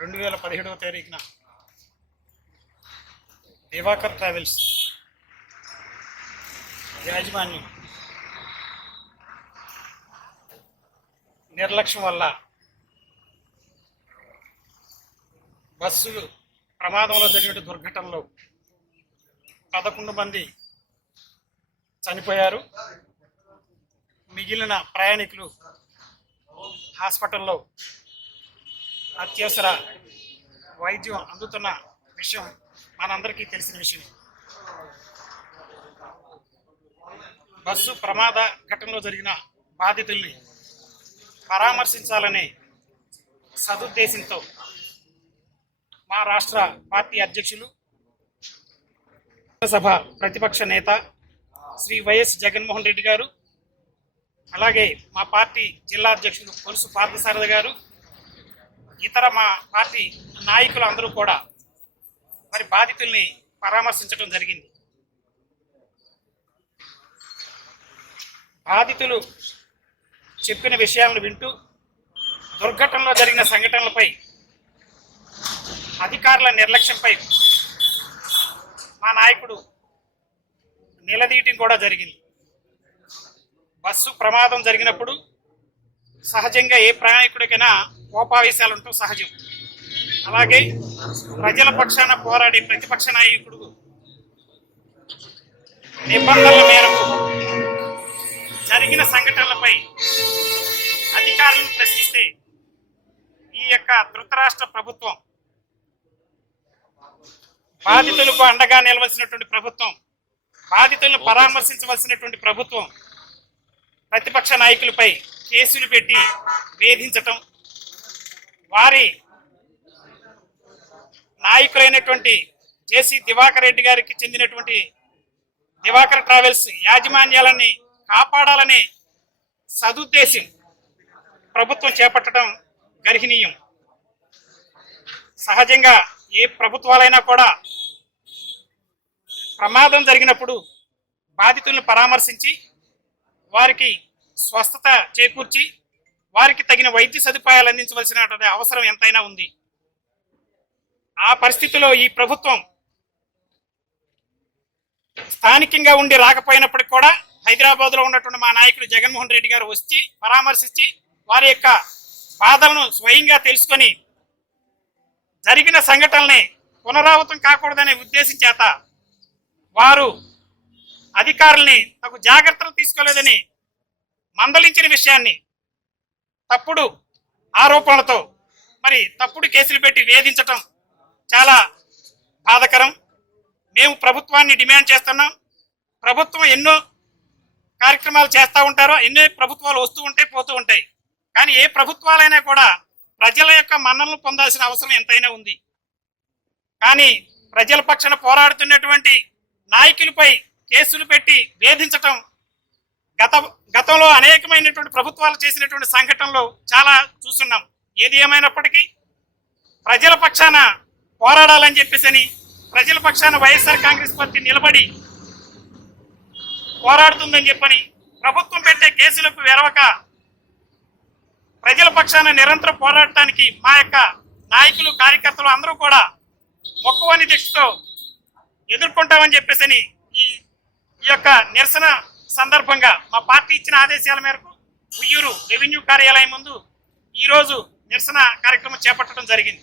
రెండు వేల పదిహేడవ తారీఖున దివాకర్ ట్రావెల్స్ యాజమాన్యం నిర్లక్ష్యం వల్ల బస్సులు ప్రమాదంలో జరిగిన దుర్ఘటనలో పదకొండు మంది చనిపోయారు. మిగిలిన ప్రయాణికులు హాస్పిటల్లో అత్యవసర వైద్యం అందుతున్న విషయం మనందరికీ తెలిసిన విషయం. బస్సు ప్రమాద ఘటనలో జరిగిన బాధితుల్ని పరామర్శించాలనే సదుద్దేశంతో మా రాష్ట్ర పార్టీ అధ్యక్షులు సభ ప్రతిపక్ష నేత శ్రీ వైఎస్ జగన్మోహన్ రెడ్డి గారు అలాగే మా పార్టీ జిల్లా అధ్యక్షులు కొలుసు పార్థసారథి గారు ఇతర మా పార్టీ నాయకులు అందరూ కూడా మరి బాధితుల్ని పరామర్శించడం జరిగింది. బాధితులు చెప్పిన విషయాలను వింటూ దుర్ఘటనలో జరిగిన సంఘటనలపై అధికారుల నిర్లక్ష్యంపై మా నాయకుడు నిలదీయటం కూడా జరిగింది. బస్సు ప్రమాదం జరిగినప్పుడు సహజంగా ఏ ప్రయాణికుడికైనా కోపావేశాలు ఉండటం సహజం. అలాగే ప్రజల పక్షాన పోరాడే ప్రతిపక్ష నాయకుడు నిబంధనల మేరకు జరిగిన సంఘటనలపై అధికారులను ప్రశ్నిస్తే ఈ యొక్క ధృతరాష్ట్ర ప్రభుత్వం బాధితులకు అండగా నిలవలసినటువంటి ప్రభుత్వం బాధితులను పరామర్శించవలసినటువంటి ప్రభుత్వం ప్రతిపక్ష నాయకులపై కేసులు పెట్టి వేధించటం వారి నాయకులైనటువంటి జేసీ దివాకర్ రెడ్డి గారికి చెందినటువంటి దివాకర్ ట్రావెల్స్ యాజమాన్యాలని కాపాడాలనే సదుద్దేశం ప్రభుత్వం చేపట్టడం గర్హనీయం సహజంగా ఏ ప్రభుత్వాలైనా కూడా ప్రమాదం జరిగినప్పుడు బాధితులను పరామర్శించి వారికి స్వస్థత చేకూర్చి వారికి తగిన వైద్య సదుపాయాలు అందించవలసినటువంటి అవసరం ఎంతైనా ఉంది. ఆ పరిస్థితిలో ఈ ప్రభుత్వం స్థానికంగా ఉండి రాకపోయినప్పటికీ కూడా హైదరాబాద్లో ఉన్నటువంటి మా నాయకుడు జగన్మోహన్ రెడ్డి గారు వచ్చి పరామర్శించి వారి యొక్క బాధలను స్వయంగా తెలుసుకొని జరిగిన సంఘటనల్ని పునరావృతం కాకూడదనే ఉద్దేశం చేత వారు అధికారుల్ని తగు జాగ్రత్తలు తీసుకోలేదని మందలించిన విషయాన్ని తప్పుడు ఆరోపణలతో మరి తప్పుడు కేసులు పెట్టి వేధించటం చాలా బాధకరం. మేము ప్రభుత్వాన్ని డిమాండ్ చేస్తున్నాం. ప్రభుత్వం ఎన్నో కార్యక్రమాలు చేస్తూ ఉంటారో ఎన్నో ప్రభుత్వాలు వస్తూ ఉంటాయి పోతూ ఉంటాయి. కానీ ఏ ప్రభుత్వాలైనా కూడా ప్రజల యొక్క మన్ననలు పొందాల్సిన అవసరం ఎంతైనా ఉంది. కానీ ప్రజల పక్షాన పోరాడుతున్నటువంటి నాయకులపై కేసులు పెట్టి వేధించటం గత గతంలో అనేకమైనటువంటి ప్రభుత్వాలు చేసినటువంటి సంఘటనలు చాలా చూస్తున్నాం. ఏది ఏమైనప్పటికీ ప్రజల పక్షాన పోరాడాలని చెప్పేసి ప్రజల పక్షాన వైఎస్ఆర్ కాంగ్రెస్ పార్టీ నిలబడి పోరాడుతుందని చెప్పని ప్రభుత్వం పెట్టే కేసులకు వెరవక ప్రజల పక్షాన నిరంతరం పోరాడటానికి మా యొక్క నాయకులు కార్యకర్తలు అందరూ కూడా మొక్కువని దృష్టితో ఎదుర్కొంటామని చెప్పేసి ఈ యొక్క నిరసన సందర్భంగా మా పార్టీ ఇచ్చిన ఆదేశాల మేరకు ఉయ్యూరు రెవెన్యూ కార్యాలయం ముందు ఈరోజు నిరసన కార్యక్రమం చేపట్టడం జరిగింది.